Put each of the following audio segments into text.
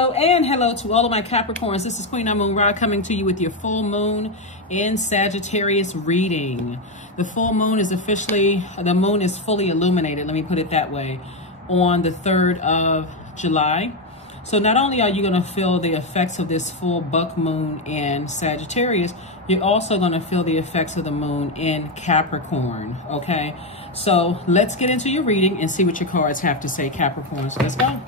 Hello and hello to all of my Capricorns. This is Queen Amun Ra coming to you with your full moon in Sagittarius reading. The full moon is officially, the moon is fully illuminated, let me put it that way, on the 3rd of July. So not only are you going to feel the effects of this full buck moon in Sagittarius, you're also going to feel the effects of the moon in Capricorn, okay? So let's get into your reading and see what your cards have to say, Capricorns. Let's go.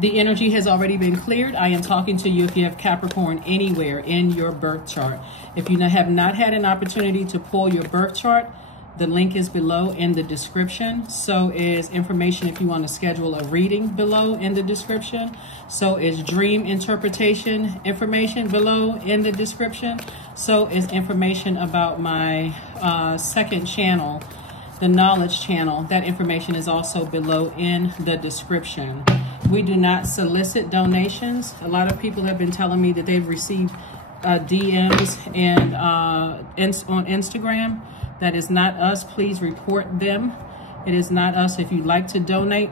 The energy has already been cleared. I am talking to you if you have Capricorn anywhere in your birth chart. If you have not had an opportunity to pull your birth chart, the link is below in the description. So is information if you want to schedule a reading below in the description. So is dream interpretation information below in the description. So is information about my second channel, the knowledge channel. That information is also below in the description. We do not solicit donations. A lot of people have been telling me that they've received DMs and on Instagram. That is not us. Please report them. It is not us. If you'd like to donate,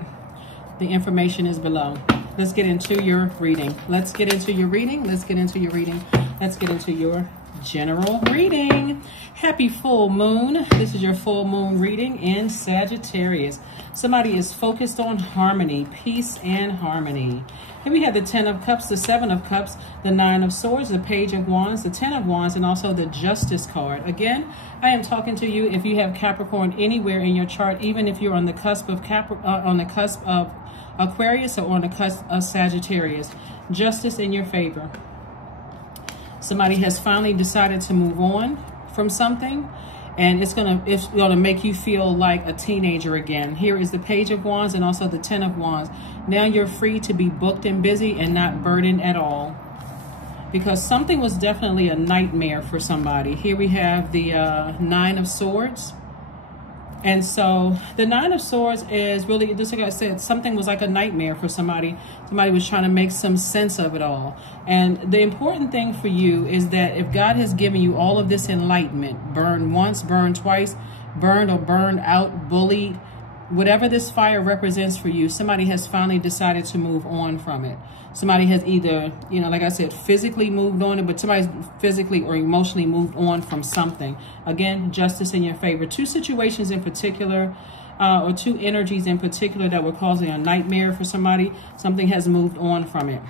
the information is below. Let's get into your reading. Let's get into your reading. Let's get into your reading. Let's get into your general reading. Happy full moon. This is your full moon reading in Sagittarius. Somebody is focused on harmony, peace and harmony. Here we have the 10 of Cups, the 7 of Cups, the 9 of Swords, the Page of Wands, the 10 of Wands, and also the Justice card. Again, I am talking to you if you have Capricorn anywhere in your chart, even if you're on the cusp of Aquarius or on the cusp of Sagittarius. Justice in your favor. Somebody has finally decided to move on from something, and it's gonna make you feel like a teenager again. Here is the Page of Wands and also the 10 of Wands. Now you're free to be booked and busy and not burdened at all, because something was definitely a nightmare for somebody. Here we have the 9 of Swords. And so the 9 of Swords is really, just like I said, something was like a nightmare for somebody. Somebody was trying to make some sense of it all. And the important thing for you is that if God has given you all of this enlightenment, burn once, burn twice, burned or burned out, bullied, whatever this fire represents for you, somebody has finally decided to move on from it. Somebody has either, you know, like I said, physically moved on, but somebody's physically or emotionally moved on from something. Again, justice in your favor. Two situations in particular, or two energies in particular that were causing a nightmare for somebody. Something has moved on from it.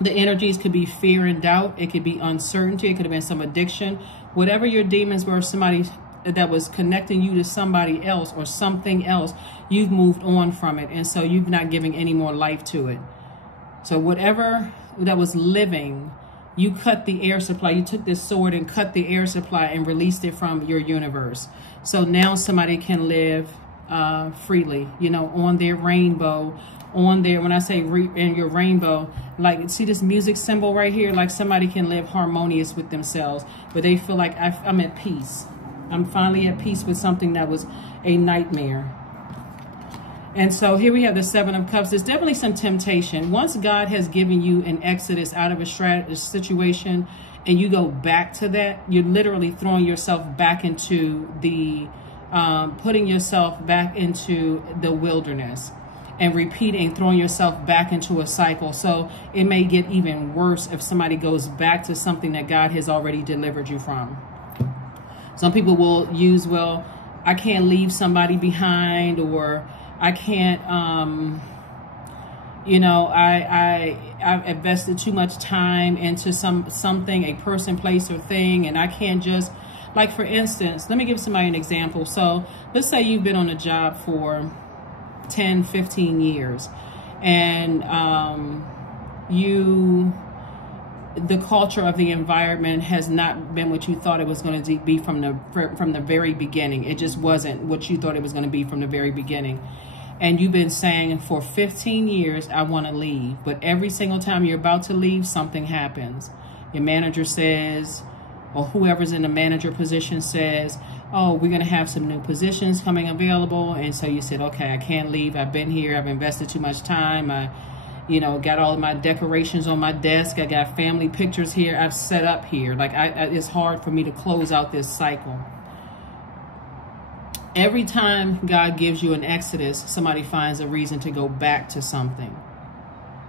The energies could be fear and doubt. It could be uncertainty. It could have been some addiction. Whatever your demons were, somebody that was connecting you to somebody else or something else, you've moved on from it. And so you're not giving any more life to it. So whatever that was living, you cut the air supply. You took this sword and cut the air supply and released it from your universe. So now somebody can live freely, you know, on their rainbow, on their, when I say in your rainbow, like, see this music symbol right here? Like somebody can live harmonious with themselves, but they feel like I'm at peace. I'm finally at peace with something that was a nightmare. And so here we have the 7 of Cups. There's definitely some temptation. Once God has given you an exodus out of a situation and you go back to that, you're literally throwing yourself back into the, putting yourself back into the wilderness and repeating, throwing yourself back into a cycle. So it may get even worse if somebody goes back to something that God has already delivered you from. Some people will use, well, I can't leave somebody behind, or I can't, you know, I've invested too much time into something, a person, place, or thing, and I can't just, like, for instance, let me give somebody an example. So let's say you've been on a job for 10, 15 years, and the culture of the environment has not been what you thought it was going to be from the very beginning. It just wasn't what you thought it was going to be from the very beginning. And you've been saying for 15 years, I want to leave. But every single time you're about to leave, something happens. Your manager says, or whoever's in the manager position says, oh, we're going to have some new positions coming available. And so you said, okay, I can't leave. I've been here. I've invested too much time. You know, got all of my decorations on my desk. I got family pictures here. I've set up here. Like, it's hard for me to close out this cycle. Every time God gives you an exodus, somebody finds a reason to go back to something.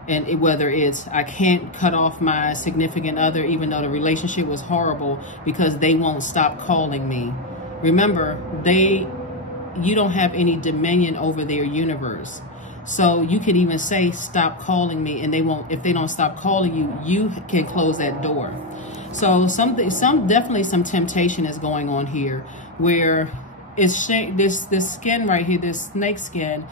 And whether it's, I can't cut off my significant other, even though the relationship was horrible, because they won't stop calling me. Remember, you don't have any dominion over their universe. So you can even say, stop calling me, and they won't. If they don't stop calling you, you can close that door. So definitely some temptation is going on here, where it's this skin right here, this snake skin.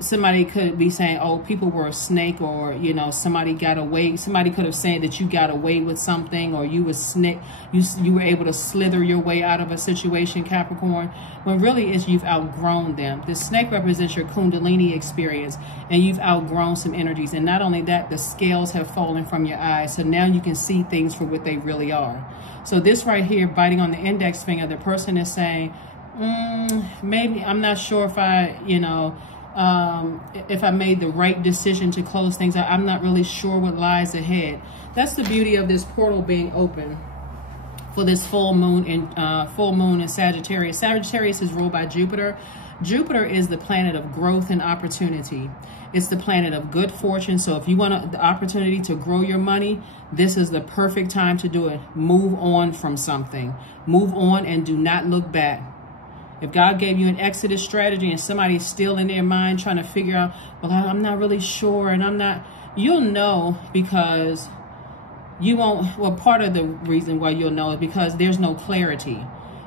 Somebody could be saying, oh, people were a snake, or, you know, somebody got away. Somebody could have said that you got away with something, or you was snake. You were able to slither your way out of a situation, Capricorn. When really it's you've outgrown them. The snake represents your Kundalini experience, and you've outgrown some energies. And not only that, the scales have fallen from your eyes. So now you can see things for what they really are. So this right here, biting on the index finger, the person is saying, maybe I'm not sure if I, you know, if I made the right decision to close things out. I'm not really sure what lies ahead. That's the beauty of this portal being open for this full moon in Sagittarius. Sagittarius is ruled by Jupiter. Jupiter is the planet of growth and opportunity. It's the planet of good fortune. So if you want the opportunity to grow your money, this is the perfect time to do it. Move on from something. Move on and do not look back. If God gave you an exodus strategy and somebody's still in their mind trying to figure out, well, I'm not really sure, and I'm not, you'll know, because you won't, well, part of the reason why you'll know is because there's no clarity.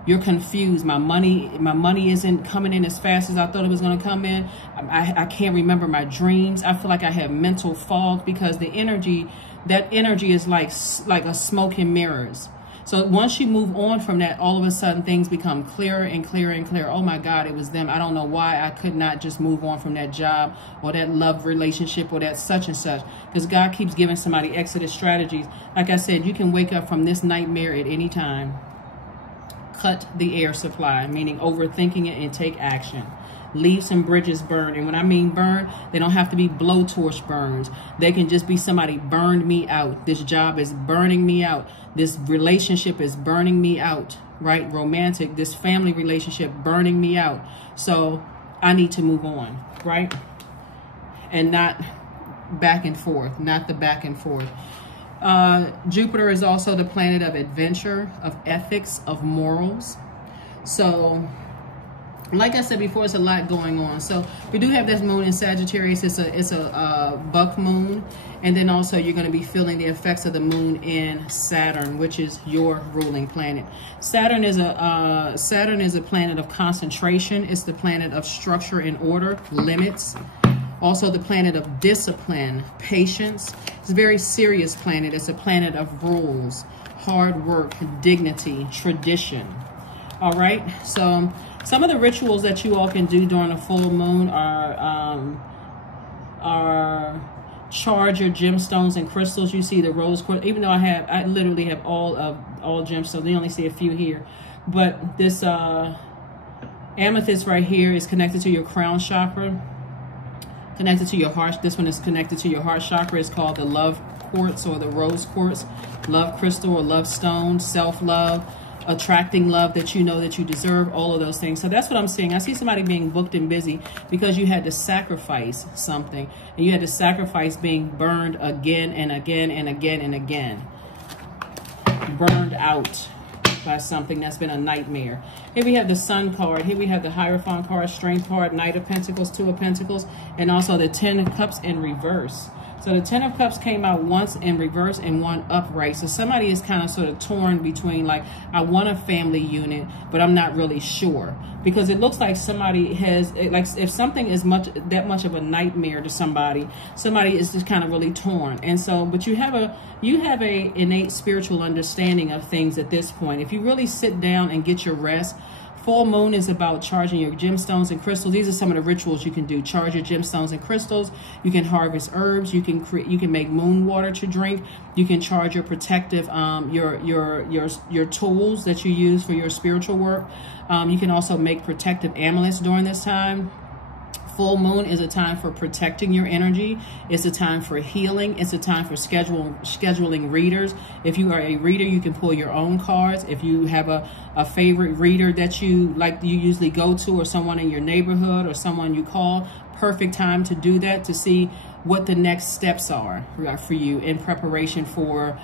You're confused. My money isn't coming in as fast as I thought it was going to come in. I can't remember my dreams. I feel like I have mental fog, because the energy, that energy is like a smoke and mirrors. So once you move on from that, all of a sudden things become clearer and clearer and clearer. Oh my God, it was them. I don't know why I could not just move on from that job or that love relationship or that such and such. Because God keeps giving somebody exodus strategies. Like I said, you can wake up from this nightmare at any time. Cut the air supply, meaning overthinking it, and take action. Leave some bridges burned. And when I mean burn, they don't have to be blowtorch burns. They can just be somebody burned me out. This job is burning me out. This relationship is burning me out, right? Romantic, this family relationship burning me out. So I need to move on, right? And not back and forth, not the back and forth. Jupiter is also the planet of adventure, of ethics, of morals. So like I said before, it's a lot going on. So we do have this moon in Sagittarius. It's a buck moon. And then also you're going to be feeling the effects of the moon in Saturn, which is your ruling planet. Saturn is a planet of concentration. It's the planet of structure and order, limits. Also the planet of discipline, patience. It's a very serious planet. It's a planet of rules, hard work, dignity, tradition. All right. So some of the rituals that you all can do during a full moon are charge your gemstones and crystals. You see the rose quartz, even though I literally have all gemstones. They only see a few here, but this amethyst right here is connected to your crown chakra, connected to your heart. This one is connected to your heart chakra. It's called the love quartz or the rose quartz, love crystal or love stone, self-love, attracting love that you know that you deserve, all of those things. So that's what I'm saying. I see somebody being booked and busy because you had to sacrifice something, and you had to sacrifice being burned again and again and again and again. Burned out by something that's been a nightmare. Here we have the Sun card. Here we have the Hierophant card, Strength card, Knight of Pentacles, Two of Pentacles, and also the Ten of Cups in reverse. So the Ten of Cups came out once in reverse and one upright. So somebody is kind of sort of torn between, like, I want a family unit, but I'm not really sure. Because it looks like somebody has, like, if something is that much of a nightmare to somebody is just kind of really torn. And so, but you have a innate spiritual understanding of things at this point. If you really sit down and get your rest, full moon is about charging your gemstones and crystals. These are some of the rituals you can do. Charge your gemstones and crystals. You can harvest herbs. You can make moon water to drink. You can charge your protective your tools that you use for your spiritual work. You can also make protective amulets during this time. Full moon is a time for protecting your energy. It's a time for healing. It's a time for scheduling readers. If you are a reader, you can pull your own cards. If you have a favorite reader that you usually go to, or someone in your neighborhood or someone you call, perfect time to do that, to see what the next steps are for you in preparation for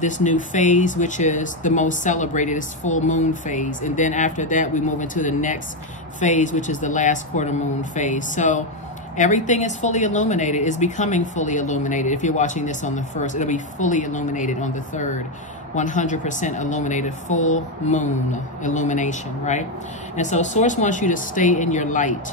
this new phase, which is the most celebrated. It's full moon phase. And then after that, we move into the next phase, which is the last quarter moon phase. So everything is fully illuminated. It's becoming fully illuminated. If you're watching this on the 1st, it'll be fully illuminated on the 3rd. 100% illuminated, full moon illumination, right? And so Source wants you to stay in your light.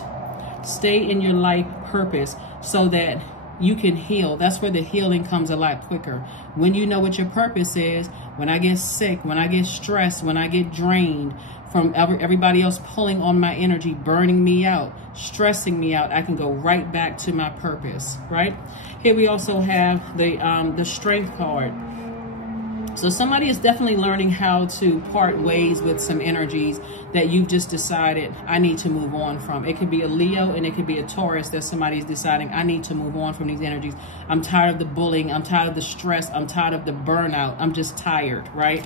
Stay in your light purpose so that you can heal. That's where the healing comes a lot quicker. When you know what your purpose is, when I get sick, when I get stressed, when I get drained from everybody else pulling on my energy, burning me out, stressing me out, I can go right back to my purpose, right? Here we also have the Strength card. So somebody is definitely learning how to part ways with some energies that you've just decided I need to move on from. It could be a Leo and it could be a Taurus that somebody's deciding I need to move on from these energies. I'm tired of the bullying. I'm tired of the stress. I'm tired of the burnout. I'm just tired, right?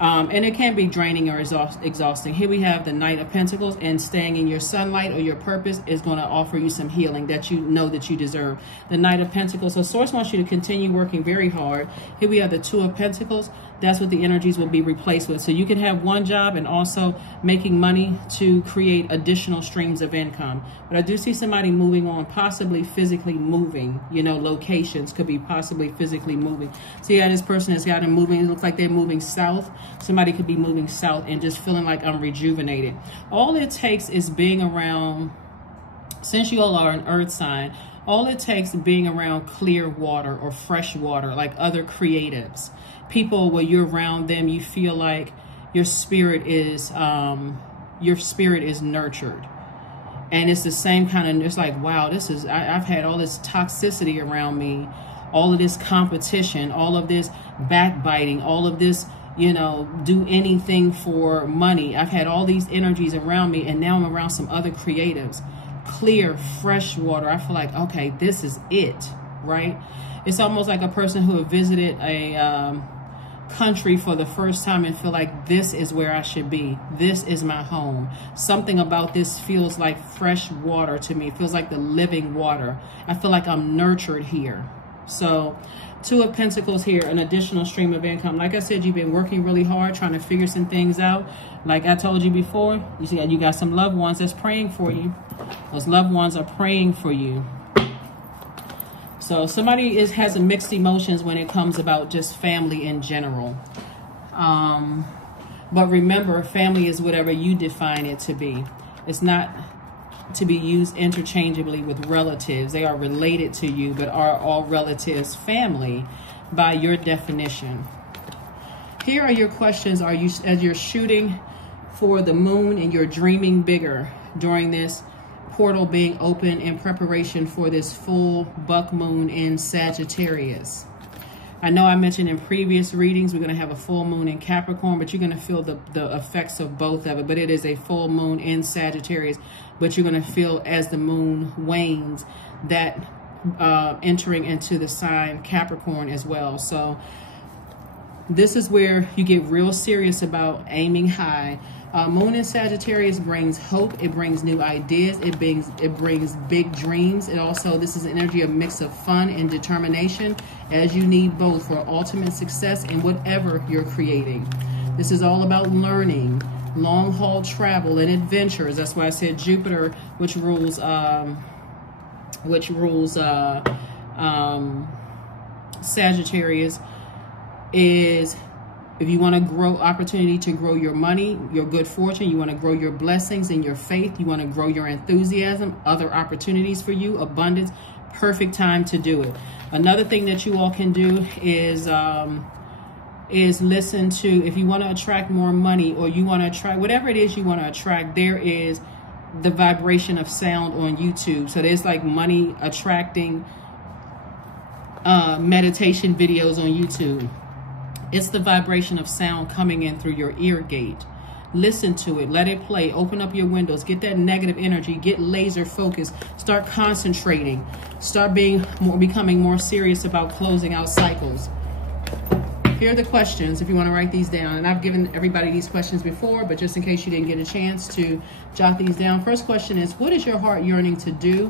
And it can be draining or exhausting. Here we have the Knight of Pentacles, and staying in your sunlight or your purpose is going to offer you some healing that you know that you deserve. The Knight of Pentacles. So Source wants you to continue working very hard. Here we have the Two of Pentacles. That's what the energies will be replaced with. So you can have one job and also making money to create additional streams of income. But I do see somebody moving on, possibly physically moving. You know, locations could be possibly physically moving. So yeah, this person has got them moving. It looks like they're moving south. Somebody could be moving south and just feeling like I'm rejuvenated. All it takes is being around, since you all are an earth sign, all it takes is being around clear water or fresh water, like other creatives. People where you're around them, you feel like your spirit is nurtured. And it's the same kind of, it's like, wow, I've had all this toxicity around me, all of this competition, all of this backbiting, all of this, you know, do anything for money. I've had all these energies around me, and now I'm around some other creatives. Clear, fresh water. I feel like, okay, this is it, right? It's almost like a person who have visited a country for the first time and feel like this is where I should be. This is my home. Something about this feels like fresh water to me. It feels like the living water. I feel like I'm nurtured here. So Two of Pentacles here, an additional stream of income. Like I said, you've been working really hard trying to figure some things out. Like I told you before, you see, you got some loved ones that's praying for you. Those loved ones are praying for you. So somebody has mixed emotions when it comes about just family in general. But remember, family is whatever you define it to be. It's not to be used interchangeably with relatives. They are related to you, but are all relatives family by your definition? Here are your questions. Are you, as you're shooting for the moon and you're dreaming bigger during this portal being open in preparation for this full buck moon in Sagittarius? I know I mentioned in previous readings we're going to have a full moon in Capricorn, but you're going to feel the effects of both of it. But it is a full moon in Sagittarius, but you're going to feel as the moon wanes that entering into the sign Capricorn as well. So this is where you get real serious about aiming high. Moon in Sagittarius brings hope. It brings new ideas. It brings big dreams. It also, this is an energy, a mix of fun and determination, as you need both for ultimate success in whatever you're creating. This is all about learning, long haul travel and adventures. That's why I said Jupiter, which rules Sagittarius, is if you want to grow, opportunity to grow your money, your good fortune, you want to grow your blessings and your faith, you want to grow your enthusiasm, other opportunities for you, abundance, perfect time to do it. Another thing that you all can do is listen to, if you want to attract more money, or you want to attract whatever it is you want to attract, there is the vibration of sound on YouTube. So there's like money attracting meditation videos on YouTube. It's the vibration of sound coming in through your ear gate Listen to it. Let it play. Open up your windows. Get that negative energy. Get laser focused. Start concentrating. Start becoming more serious about closing out cycles. Here are the questions if you want to write these down. And I've given everybody these questions before, but just in case you didn't get a chance to jot these down. First question is, what is your heart yearning to do?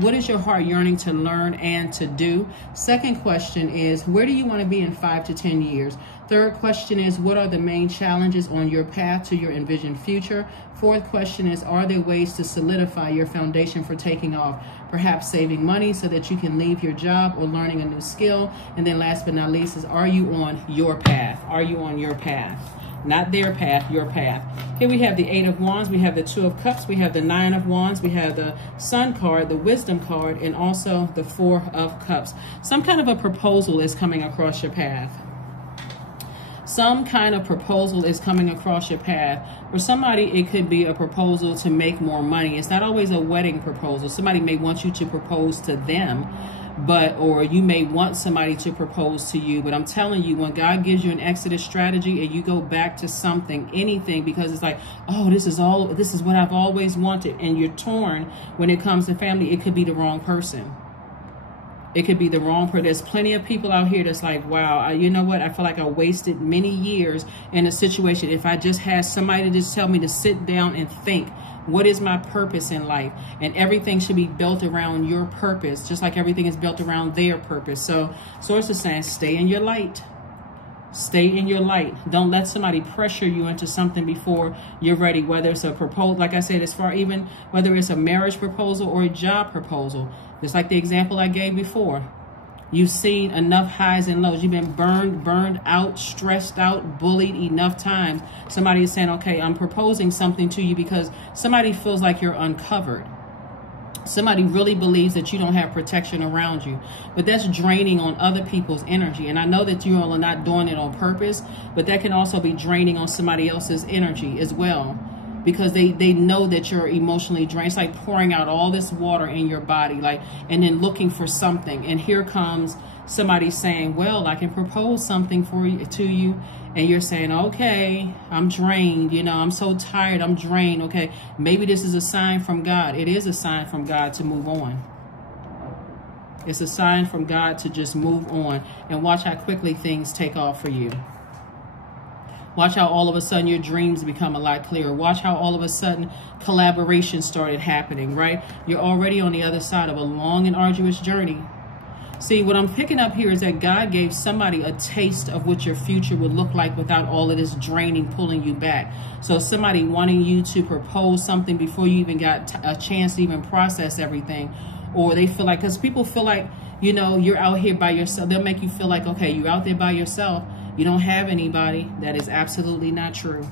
What is your heart yearning to learn and to do? Second question is, where do you want to be in 5 to 10 years? Third question is, what are the main challenges on your path to your envisioned future? Fourth question is, are there ways to solidify your foundation for taking off? Perhaps saving money so that you can leave your job or learning a new skill. And then last but not least is, are you on your path? Are you on your path? Not their path, your path. Here we have the 8 of Wands, we have the 2 of Cups, we have the 9 of Wands, we have the Sun card, the Wisdom card, and also the 4 of Cups. Some kind of a proposal is coming across your path. Some kind of proposal is coming across your path. For somebody, it could be a proposal to make more money. It's not always a wedding proposal. Somebody may want you to propose to them, or you may want somebody to propose to you. But I'm telling you, when God gives you an exodus strategy and you go back to something, anything, because it's like, oh, this is what I've always wanted, and you're torn when it comes to family, it could be the wrong person. It could be the wrong person. There's plenty of people out here that's like, wow, you know what? I feel like I wasted many years in a situation. If I just had somebody to just tell me to sit down and think, what is my purpose in life? And everything should be built around your purpose, just like everything is built around their purpose. So Source is saying, stay in your light. Stay in your light. Don't let somebody pressure you into something before you're ready, whether it's a proposal, like I said, even whether it's a marriage proposal or a job proposal. Just like the example I gave before. You've seen enough highs and lows. You've been burned out, stressed out, bullied enough times. Somebody is saying, okay, I'm proposing something to you because somebody feels like you're uncovered. Somebody really believes that you don't have protection around you, but that's draining on other people's energy. And I know that you all are not doing it on purpose, but that can also be draining on somebody else's energy as well, because they know that you're emotionally drained. It's like pouring out all this water in your body, and then looking for something. And here comes somebody saying, well, I can propose something to you. And you're saying, okay, I'm drained. I'm so tired. I'm drained. Okay, maybe this is a sign from God. It is a sign from God to move on. It's a sign from God to just move on. And watch how quickly things take off for you. Watch how all of a sudden your dreams become a lot clearer. Watch how all of a sudden collaboration started happening, right? You're already on the other side of a long and arduous journey. See, what I'm picking up here is that God gave somebody a taste of what your future would look like without all of this draining, pulling you back. So somebody wanting you to propose something before you even got a chance to even process everything. Or they feel like, because people feel like, you're out here by yourself. They'll make you feel like, okay, you're out there by yourself. You don't have anybody. That is absolutely not true.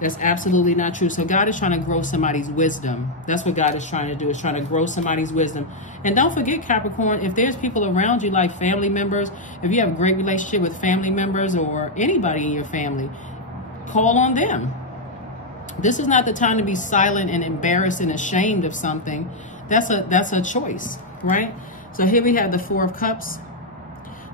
That's absolutely not true. So God is trying to grow somebody's wisdom. That's what God is trying to do, is trying to grow somebody's wisdom. And don't forget, Capricorn, if there's people around you like family members, if you have a great relationship with family members or anybody in your family, call on them. This is not the time to be silent and embarrassed and ashamed of something. That's a choice, right? So here we have the 4 of Cups.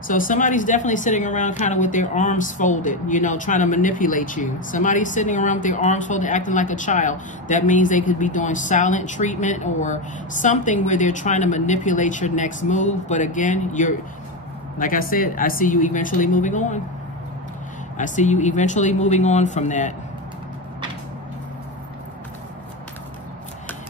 So somebody's definitely sitting around kind of with their arms folded, trying to manipulate you. Somebody's sitting around with their arms folded, acting like a child. That means they could be doing silent treatment or something where they're trying to manipulate your next move. But again, like I said, I see you eventually moving on. I see you eventually moving on from that.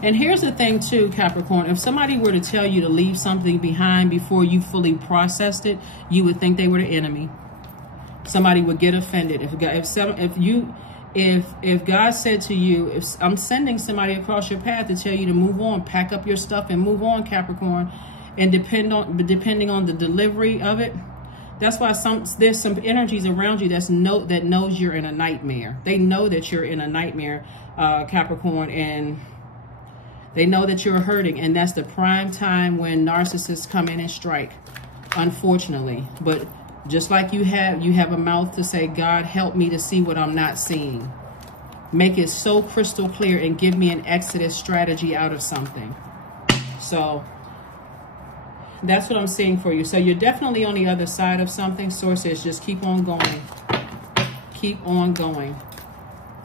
And here's the thing too, Capricorn, if somebody were to tell you to leave something behind before you fully processed it, you would think they were the enemy. Somebody would get offended. If God said to you, if I'm sending somebody across your path to tell you to move on, pack up your stuff and move on, Capricorn, and depending on the delivery of it, that's why there's some energies around you that knows you're in a nightmare. They know that you're in a nightmare, Capricorn, and they know that you're hurting, and that's the prime time when narcissists come in and strike, unfortunately. But just like you have a mouth to say, God, help me to see what I'm not seeing. Make it so crystal clear and give me an exodus strategy out of something. So that's what I'm seeing for you. So you're definitely on the other side of something. Source says just keep on going. Keep on going.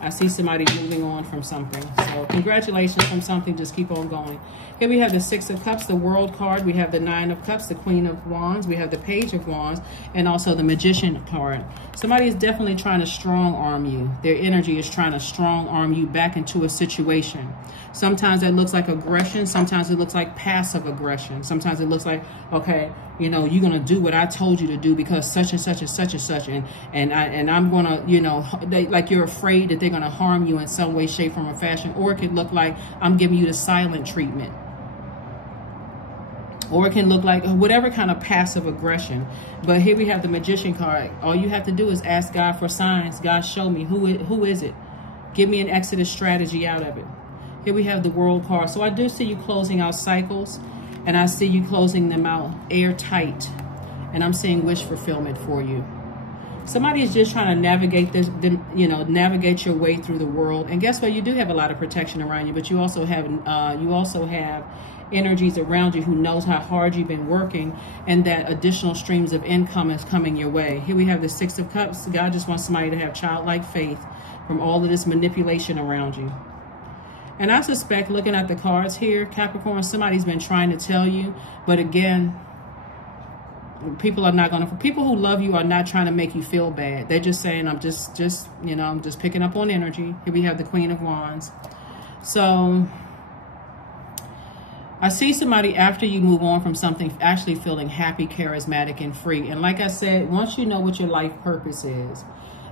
I see somebody moving on from something. So congratulations from something. Just keep on going. Here we have the Six of Cups, the World card. We have the Nine of Cups, the Queen of Wands. We have the Page of Wands, and also the Magician card. Somebody is definitely trying to strong arm you. Their energy is trying to strong arm you back into a situation. Sometimes that looks like aggression. Sometimes it looks like passive aggression. Sometimes it looks like, okay, you know, you're going to do what I told you to do because such and such and such and such. And I'm going to, you know, like you're afraid that they're going to harm you in some way, shape, form, or fashion. Or it could look like I'm giving you the silent treatment. Or it can look like whatever kind of passive aggression. But here we have the Magician card. All you have to do is ask God for signs. God, show me. Who is it? Give me an exodus strategy out of it. Here we have the World card. So I do see you closing out cycles. And I see you closing them out airtight. And I'm seeing wish fulfillment for you. Somebody is just trying to navigate this, you know, navigate your way through the world. And guess what? You do have a lot of protection around you, but you also have energies around you who knows how hard you've been working, and that additional streams of income is coming your way. Here we have the Six of Cups. God just wants somebody to have childlike faith from all of this manipulation around you. And I suspect, looking at the cards here, Capricorn, somebody's been trying to tell you, but again, people are not going to, people who love you are not trying to make you feel bad. They're just saying, I'm just, you know, I'm just picking up on energy. Here we have the Queen of Wands. So I see somebody after you move on from something actually feeling happy, charismatic, and free. And like I said, once you know what your life purpose is,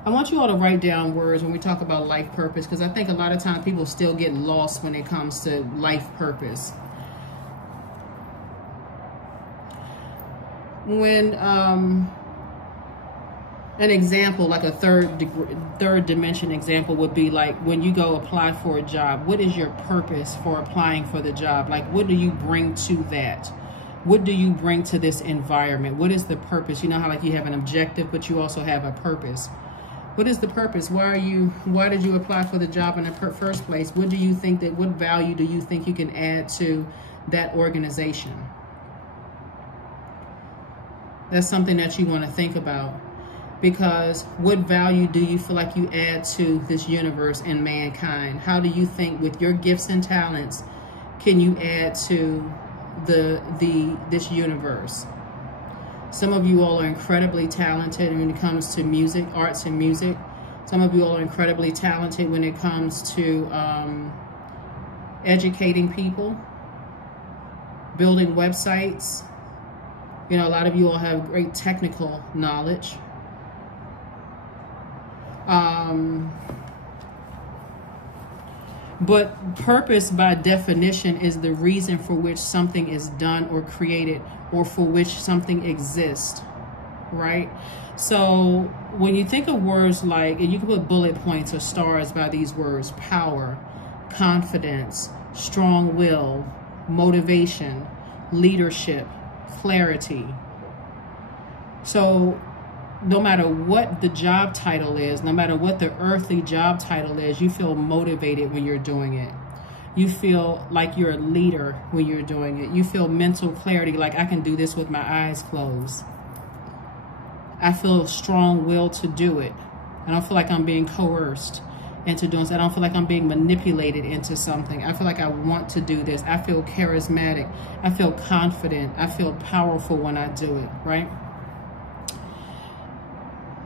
I want you all to write down words when we talk about life purpose, because I think a lot of times people still get lost when it comes to life purpose. When an example, like a third dimension example would be like when you go apply for a job, what is your purpose for applying for the job? Like, what do you bring to that? What do you bring to this environment? What is the purpose? You know how like you have an objective, but you also have a purpose. What is the purpose? Why did you apply for the job in the first place? What do you think what value do you think you can add to that organization? That's something that you want to think about, because what value do you feel like you add to this universe and mankind? How do you think with your gifts and talents can you add to this universe? Some of you all are incredibly talented when it comes to music, arts and music. Some of you all are incredibly talented when it comes to educating people, building websites. You know, a lot of you all have great technical knowledge. But purpose, by definition, is the reason for which something is done or created, or for which something exists, right? So when you think of words like, and you can put bullet points or stars by these words: power, confidence, strong will, motivation, leadership, clarity. So no matter what the job title is, no matter what the earthly job title is, you feel motivated when you're doing it. You feel like you're a leader when you're doing it. You feel mental clarity, like I can do this with my eyes closed. I feel strong will to do it. I don't feel like I'm being coerced into doing so. I don't feel like I'm being manipulated into something. I feel like I want to do this. I feel charismatic. I feel confident. I feel powerful when I do it, right?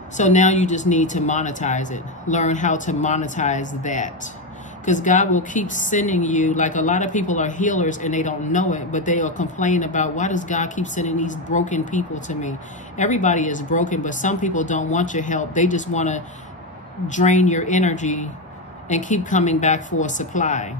So now you just need to monetize it. Learn how to monetize that. Because God will keep sending you, like a lot of people are healers and they don't know it, but they will complain about, why does God keep sending these broken people to me? Everybody is broken, but some people don't want your help. They just want to drain your energy and keep coming back for a supply.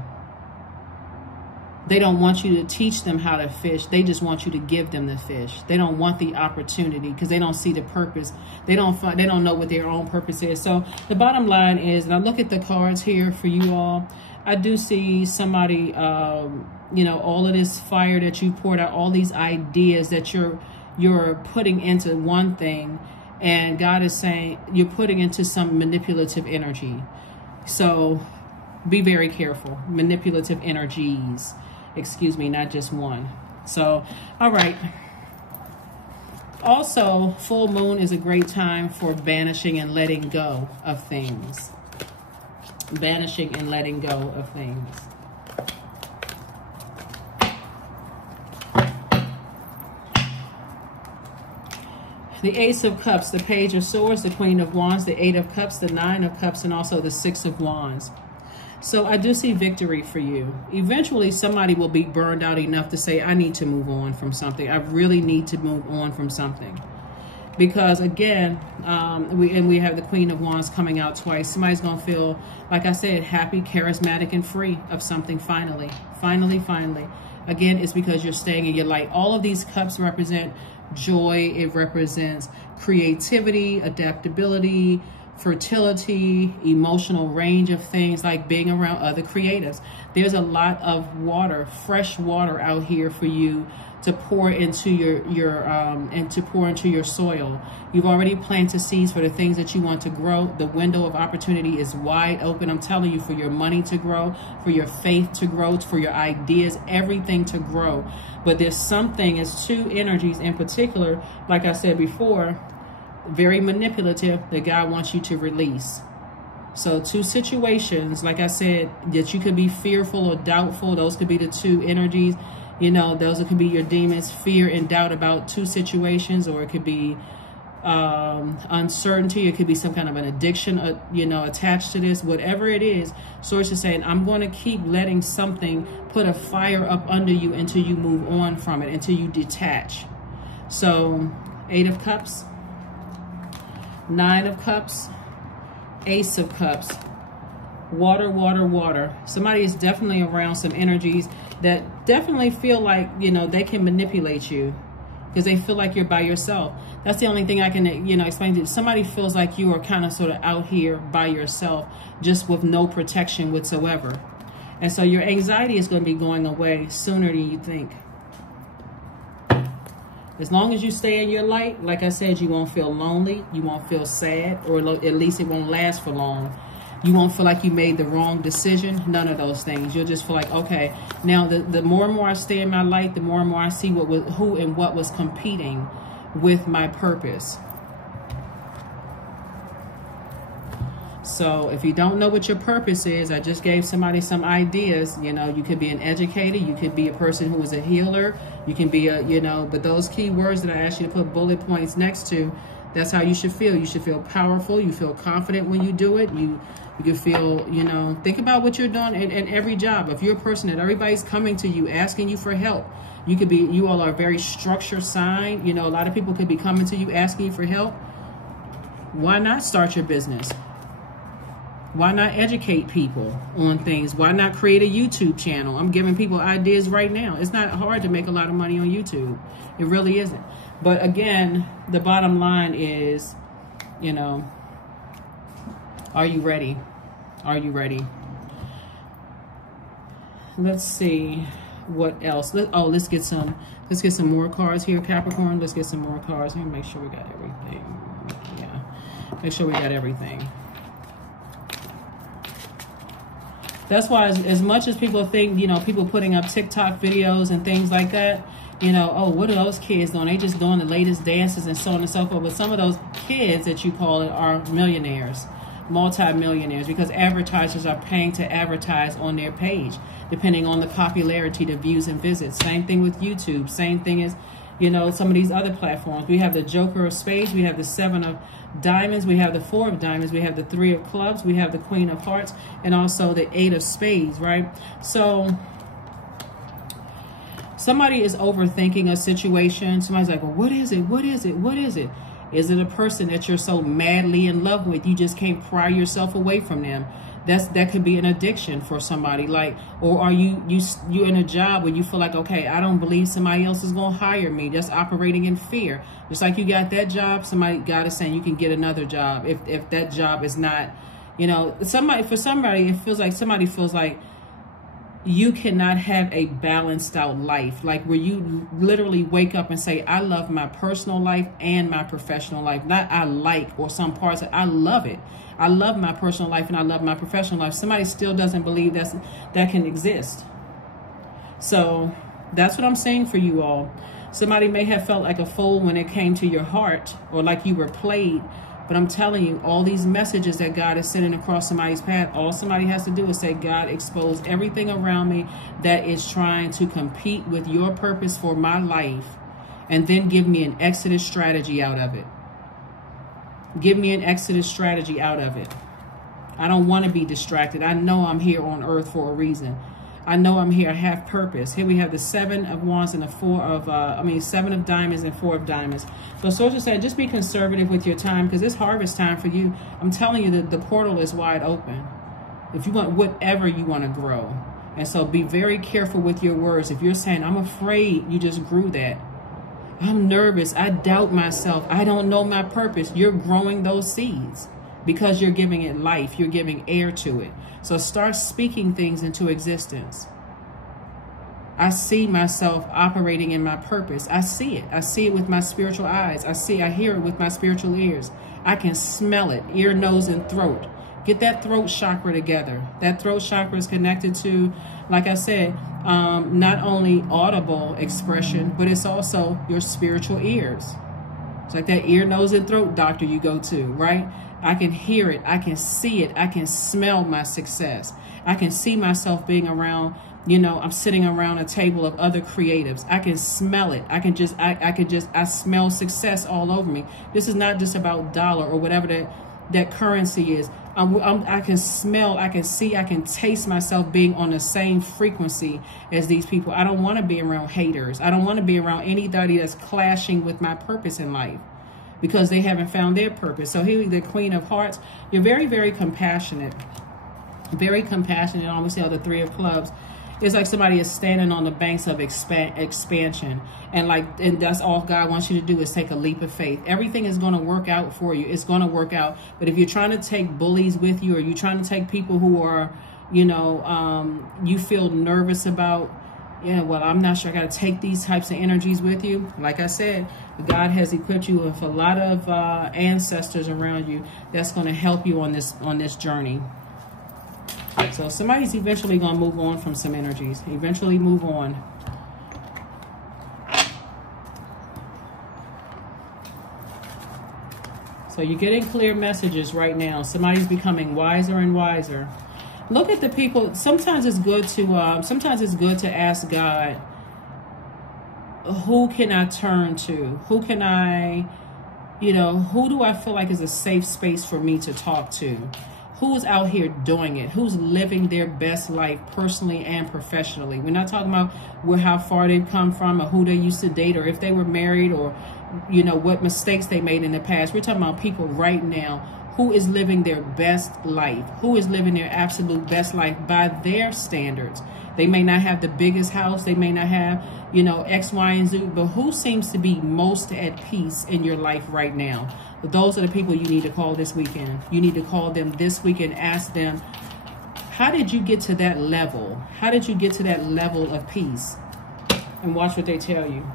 They don't want you to teach them how to fish. They just want you to give them the fish. They don't want the opportunity because they don't see the purpose. They don't know what their own purpose is. So the bottom line is, and I look at the cards here for you all, I do see somebody, you know, all of this fire that you poured out, all these ideas that you're putting into one thing, and God is saying you're putting into some manipulative energy. So be very careful. Manipulative energies. Excuse me, not just one. So, all right. Also, full moon is a great time for banishing and letting go of things. banishing and letting go of things. The Ace of Cups, the Page of Swords, the Queen of Wands, the Eight of Cups, the Nine of Cups, and also the Six of Wands. So I do see victory for you. Eventually, somebody will be burned out enough to say, I need to move on from something. I really need to move on from something. Because again, we have the Queen of Wands coming out twice. Somebody's going to feel, like I said, happy, charismatic, and free of something finally. Finally. Again, it's because you're staying in your light. All of these cups represent joy. It represents creativity, adaptability, fertility, emotional range of things, like being around other creatives. There's a lot of water, fresh water out here for you to pour into your soil. You've already planted seeds for the things that you want to grow. The window of opportunity is wide open. I'm telling you, for your money to grow, for your faith to grow, for your ideas, everything to grow. But there's something, it's two energies in particular, like I said before, very manipulative, that God wants you to release. So two situations, like I said, that you could be fearful or doubtful. Those could be the two energies. You know, those could be your demons, fear and doubt about two situations, or it could be uncertainty. It could be some kind of an addiction, attached to this. Whatever it is, Source is saying, I'm going to keep letting something put a fire up under you until you move on from it, until you detach. So, Eight of Cups, Nine of Cups, Ace of Cups, water. Somebody is definitely around some energies that definitely feel like, they can manipulate you because they feel like you're by yourself. That's the only thing I can, explain to you. Somebody feels like you are kind of sort of out here by yourself, just with no protection whatsoever. And so your anxiety is going to be going away sooner than you think. As long as you stay in your light, like I said, you won't feel lonely, you won't feel sad, or at least it won't last for long. You won't feel like you made the wrong decision. None of those things. You'll just feel like, okay, now the more and more I stay in my light, the more and more I see who and what was competing with my purpose. So if you don't know what your purpose is, I just gave somebody some ideas. You could be an educator. You could be a person who is a healer. You can be but those key words that I asked you to put bullet points next to, that's how you should feel. You should feel powerful. You feel confident when you do it. You can feel, think about what you're doing in every job. If you're a person that everybody's coming to you, asking you for help, you all are a very structured sign. A lot of people could be coming to you, asking you for help. Why not start your business? Why not educate people on things? Why not create a YouTube channel? I'm giving people ideas right now. It's not hard to make a lot of money on YouTube. It really isn't. But again, the bottom line is, are you ready? Are you ready? Let's see what else. Let's get some more cards here, Capricorn. Let's get some more cards. Let me make sure we got everything. Yeah, make sure we got everything. That's why, as much as people think, people putting up TikTok videos and things like that, oh, what are those kids doing? They just doing the latest dances and so on and so forth. But some of those kids that you call it are millionaires, multi-millionaires, because advertisers are paying to advertise on their page, depending on the popularity, the views and visits. Same thing with YouTube. Same thing as, some of these other platforms. We have the Joker of Spades. We have the Seven of Diamonds. We have the Four of Diamonds. We have the Three of Clubs. We have the Queen of Hearts, and also the Eight of Spades, right? So somebody is overthinking a situation. Somebody's like, well, what is it? What is it? What is it? Is it a person that you're so madly in love with you just can't pry yourself away from them? That could be an addiction for somebody. Like, or are you in a job where you feel like, okay, I don't believe somebody else is going to hire me. That's operating in fear. Just like you got that job, God is saying you can get another job. If that job is not, for somebody, it feels like somebody feels like you cannot have a balanced out life, like where you literally wake up and say, I love my personal life and my professional life. Not I like, or some parts, I love it. I love my personal life and I love my professional life. Somebody still doesn't believe that can exist. So that's what I'm saying for you all. Somebody may have felt like a fool when it came to your heart, or like you were played But I'm telling you, all these messages that God is sending across somebody's path, all somebody has to do is say, God, expose everything around me that is trying to compete with your purpose for my life, and then give me an exodus strategy out of it. Give me an exodus strategy out of it. I don't want to be distracted. I know I'm here on earth for a reason. I know I'm here. I have purpose. Here we have the 7 of wands and the 7 of diamonds and 4 of diamonds. So Sorcerer said, just be conservative with your time, because it's harvest time for you. I'm telling you that the portal is wide open. If you want whatever you want to grow. And so be very careful with your words. If you're saying, I'm afraid, you just grew that. I'm nervous. I doubt myself. I don't know my purpose. You're growing those seeds because you're giving it life. You're giving air to it. So start speaking things into existence. I see myself operating in my purpose. I see it. I see it with my spiritual eyes. I hear it with my spiritual ears. I can smell it, ear, nose, and throat. Get that throat chakra together. That throat chakra is connected to, like I said, not only audible expression, but it's also your spiritual ears. It's like that ear, nose, and throat doctor you go to, right? I can hear it. I can see it. I can smell my success. I can see myself being around, I'm sitting around a table of other creatives. I can smell it. I smell success all over me. This is not just about dollar or whatever that currency is. I can smell, I can see, I can taste myself being on the same frequency as these people. I don't want to be around haters. I don't want to be around anybody that's clashing with my purpose in life, because they haven't found their purpose. So here, the Queen of Hearts, you're very, very compassionate. Very compassionate. I always see the 3 of Clubs. It's like somebody is standing on the banks of expansion. And that's all God wants you to do is take a leap of faith. Everything is going to work out for you. It's going to work out. But if you're trying to take bullies with you, or you're trying to take people who are, you feel nervous about, well, I'm not sure I got to take these types of energies with you. Like I said, God has equipped you with a lot of ancestors around you that's going to help you on this journey. So somebody's eventually going to move on from some energies. Eventually move on. So you're getting clear messages right now. Somebody's becoming wiser and wiser. Look at the people. Sometimes it's good to ask God, who can I turn to? Who can I, who do I feel like is a safe space for me to talk to? Who's out here doing it? Who's living their best life personally and professionally? We're not talking about how far they've come from, or who they used to date, or if they were married, or, what mistakes they made in the past. We're talking about people right now who is living their best life, who is living their absolute best life by their standards. They may not have the biggest house. They may not have, X, Y, and Z, but who seems to be most at peace in your life right now? But those are the people you need to call this weekend. You need to call them this week and ask them, how did you get to that level? How did you get to that level of peace? And watch what they tell you.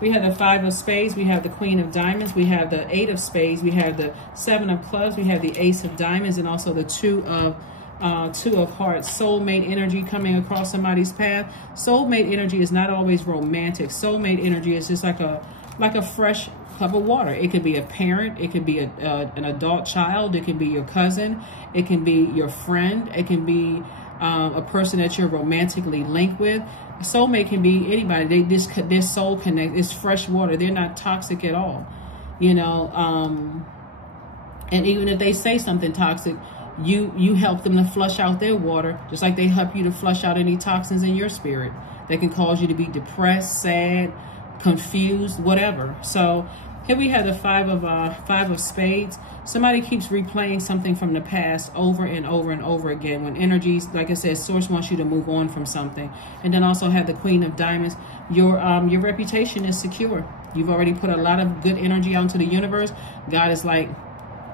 We have the 5 of Spades. We have the Queen of Diamonds. We have the 8 of Spades. We have the 7 of Clubs. We have the Ace of Diamonds, and also the 2 of Hearts. Soulmate energy coming across somebody's path. Soulmate energy is not always romantic. Soulmate energy is just like a fresh cup of water. It could be a parent. It could be an adult child. It can be your cousin. It can be your friend. It can be a person that you're romantically linked with. A soulmate can be anybody. Their soul connect. It's fresh water. They're not toxic at all. And even if they say something toxic, you help them to flush out their water, just like they help you to flush out any toxins in your spirit that can cause you to be depressed, sad, confused, whatever. So here we have the 5 of Spades. Somebody keeps replaying something from the past over and over and over again. When energies, like I said, Source wants you to move on from something. And then also have the Queen of Diamonds. Your reputation is secure. You've already put a lot of good energy out into the universe. God is like,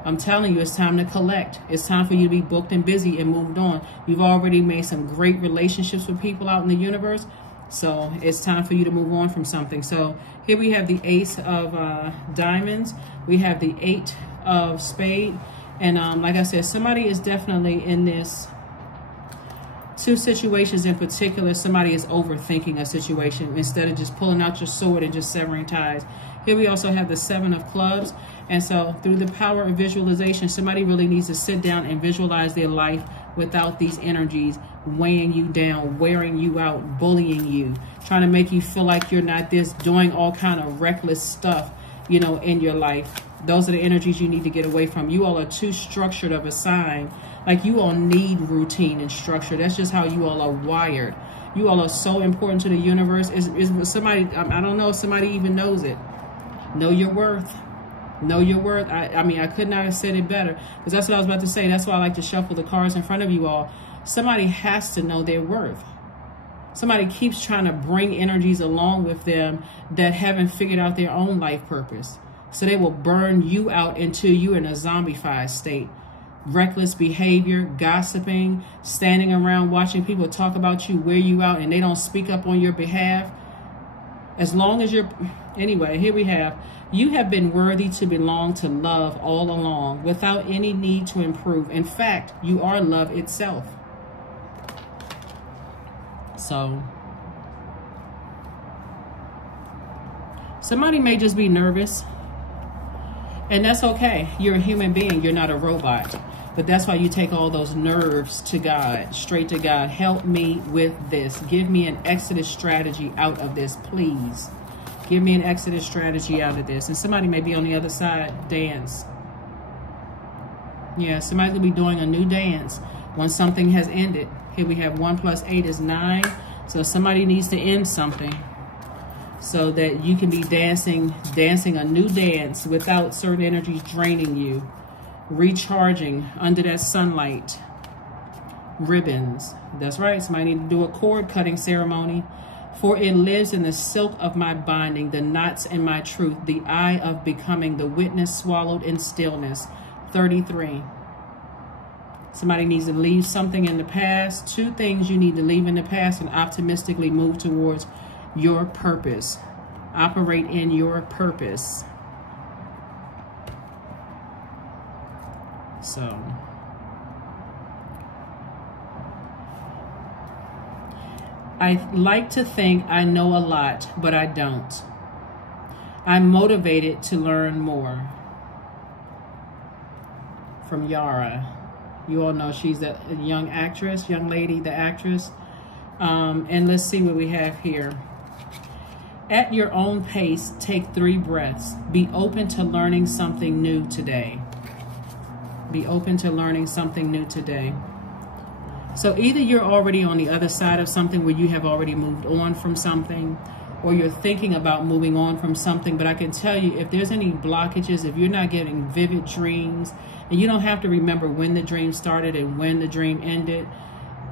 I'm telling you, it's time to collect. It's time for you to be booked and busy and moved on. You've already made some great relationships with people out in the universe. So it's time for you to move on from something. So here we have the Ace of Diamonds. We have the 8 of Spades. And like I said, somebody is definitely in this. 2 situations in particular, somebody is overthinking a situation instead of just pulling out your sword and just severing ties. Here we also have the 7 of clubs. And so through the power of visualization, somebody really needs to sit down and visualize their life without these energies weighing you down, wearing you out, bullying you, trying to make you feel like you're not this, doing all kind of reckless stuff, you know, in your life. Those are the energies you need to get away from. You all are too structured of a sign. Like, you all need routine and structure. That's just how you all are wired. You all are so important to the universe. Is somebody, I don't know if somebody even knows it. Know your worth. Know your worth. I mean, I could not have said it better, because that's what I was about to say. That's why I like to shuffle the cards in front of you all. Somebody has to know their worth. Somebody keeps trying to bring energies along with them that haven't figured out their own life purpose. So they will burn you out until you're in a zombified state. Reckless behavior, gossiping, standing around watching people talk about you, wear you out, and they don't speak up on your behalf. As long as you're... Anyway, here we have, you have been worthy to belong to love all along without any need to improve. In fact, you are love itself. So, somebody may just be nervous, and that's okay. You're a human being. You're not a robot. But that's why you take all those nerves to God, straight to God. Help me with this. Give me an exodus strategy out of this, please. Give me an exodus strategy out of this. And somebody may be on the other side. Dance. Yeah, somebody will be doing a new dance when something has ended. Here we have 1 + 8 is 9. So somebody needs to end something so that you can be dancing a new dance without certain energies draining you. Recharging under that sunlight. Ribbons. That's right. Somebody need to do a cord cutting ceremony. For it lives in the silk of my binding, the knots in my truth, the eye of becoming, the witness swallowed in stillness. 33. Somebody needs to leave something in the past. 2 things you need to leave in the past and optimistically move towards your purpose. Operate in your purpose. So, I like to think I know a lot, but I don't. I'm motivated to learn more. From Yara. You all know she's a young actress, young lady, the actress. And let's see what we have here. At your own pace, take 3 breaths. Be open to learning something new today. Be open to learning something new today. So either you're already on the other side of something where you have already moved on from something, or you're thinking about moving on from something. But I can tell you, if there's any blockages, if you're not getting vivid dreams, and you don't have to remember when the dream started and when the dream ended,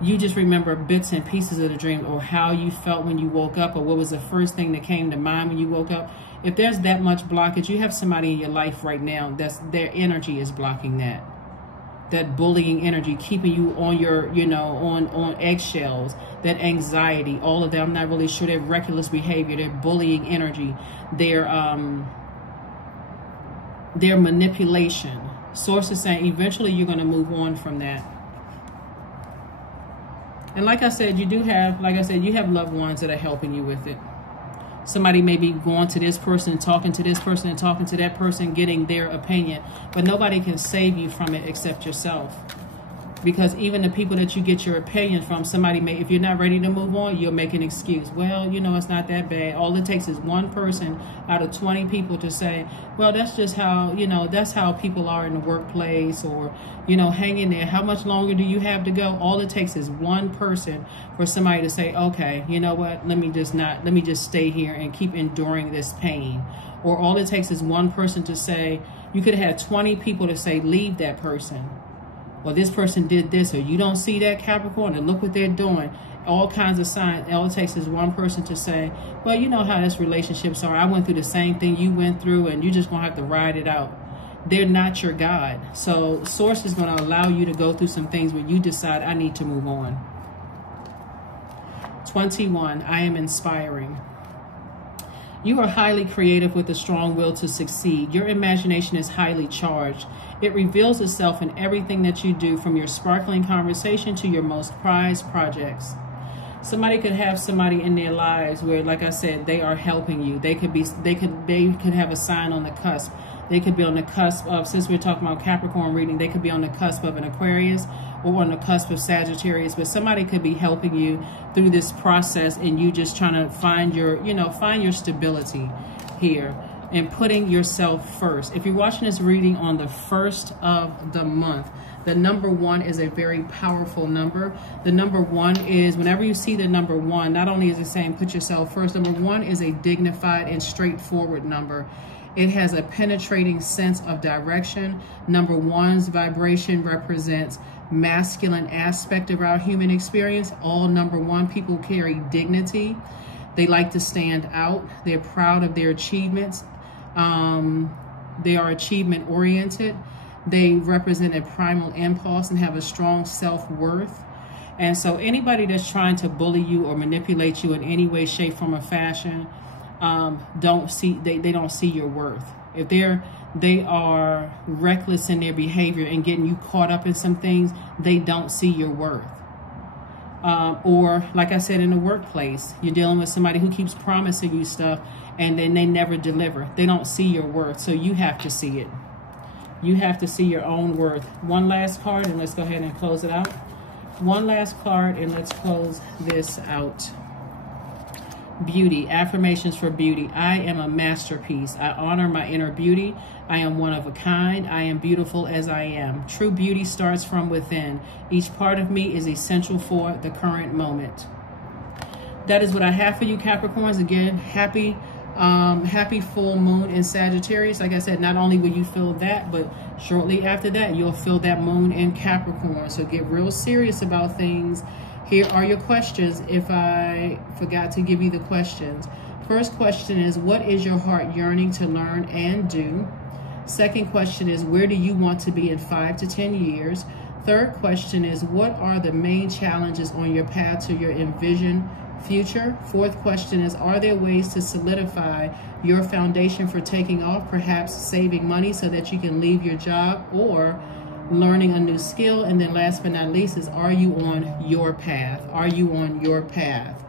you just remember bits and pieces of the dream, or how you felt when you woke up, or what was the first thing that came to mind when you woke up. If there's that much blockage, you have somebody in your life right now that's, their energy is blocking that. That bullying energy, keeping you on your, you know, on eggshells, that anxiety, all of that. I'm not really sure. Their reckless behavior, their bullying energy, their manipulation. Source is saying eventually you're going to move on from that. And like I said, you do have, like I said, you have loved ones that are helping you with it. Somebody may be going to this person, talking to this person, and talking to that person, getting their opinion. But nobody can save you from it except yourself. Because even the people that you get your opinion from, somebody may, if you're not ready to move on, you'll make an excuse. Well, you know, it's not that bad. All it takes is one person out of 20 people to say, well, that's just how, you know, that's how people are in the workplace, or, you know, hang in there. How much longer do you have to go? All it takes is one person for somebody to say, okay, you know what, let me just stay here and keep enduring this pain. Or all it takes is one person to say, you could have had 20 people to say, leave that person. Or this person did this, or you don't see that, Capricorn, and look what they're doing. All kinds of signs. All it takes is one person to say, well, you know how this relationships are. I went through the same thing you went through, and you just going to have to ride it out. They're not your God. So Source is going to allow you to go through some things where you decide, I need to move on. 21, I am inspiring. You are highly creative with a strong will to succeed. Your imagination is highly charged. It reveals itself in everything that you do, from your sparkling conversation to your most prized projects. Somebody could have somebody in their lives where, like I said, they are helping you. They could have a sign on the cusp. They could be on the cusp of, since we're talking about Capricorn reading, they could be on the cusp of an Aquarius or on the cusp of Sagittarius, but somebody could be helping you through this process, and you just trying to find your, find your stability here and putting yourself first. If you're watching this reading on the 1st of the month, the number 1 is a very powerful number. The number 1 is, whenever you see the number 1, not only is it saying put yourself first, number 1 is a dignified and straightforward number. It has a penetrating sense of direction. Number 1's vibration represents masculine aspect of our human experience. All number 1 people carry dignity. They like to stand out. They're proud of their achievements. They are achievement oriented. They represent a primal impulse and have a strong self-worth. And so anybody that's trying to bully you or manipulate you in any way, shape, form, or fashion, they don't see your worth. If they are reckless in their behavior and getting you caught up in some things, they don't see your worth. Or like I said, in the workplace, you're dealing with somebody who keeps promising you stuff and then they never deliver. They don't see your worth, so you have to see it. You have to see your own worth. One last card, and let's go ahead and close it out. One last card, and let's close this out. Beauty, affirmations for beauty. I am a masterpiece. I honor my inner beauty. I am one of a kind. I am beautiful as I am. True beauty starts from within. Each part of me is essential for the current moment. That is what I have for you, Capricorns. Again, happy full moon in Sagittarius. Like I said, not only will you feel that, but shortly after that, you'll feel that moon in Capricorn. So get real serious about things. Here are your questions, if I forgot to give you the questions. First question is, what is your heart yearning to learn and do? Second question is, where do you want to be in 5 to 10 years? Third question is, what are the main challenges on your path to your envisioned future? Fourth question is, are there ways to solidify your foundation for taking off, perhaps saving money so that you can leave your job or learning a new skill? And then last but not least is, are you on your path? Are you on your path?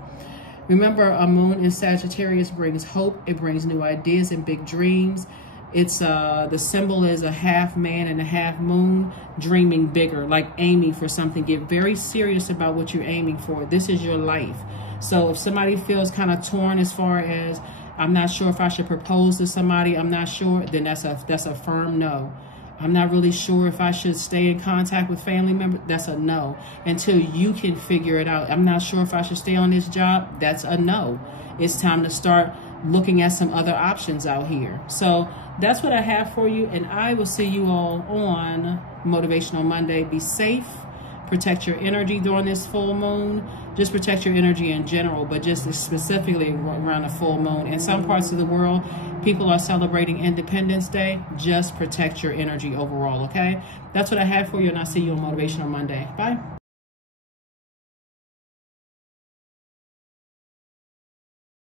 Remember, a moon in Sagittarius brings hope. It brings new ideas and big dreams. It's the symbol is a half man and a half moon, dreaming bigger, like aiming for something. Get very serious about what you're aiming for. This is your life. So if somebody feels kind of torn as far as, I'm not sure if I should propose to somebody, I'm not sure, then that's a firm no. I'm not really sure if I should stay in contact with family members. That's a no. Until you can figure it out. I'm not sure if I should stay on this job. That's a no. It's time to start looking at some other options out here. So that's what I have for you. And I will see you all on Motivational Monday. Be safe. Protect your energy during this full moon. Just protect your energy in general, but just specifically around a full moon. In some parts of the world, people are celebrating Independence Day. Just protect your energy overall, okay? That's what I have for you, and I'll see you on Motivational Monday. Bye.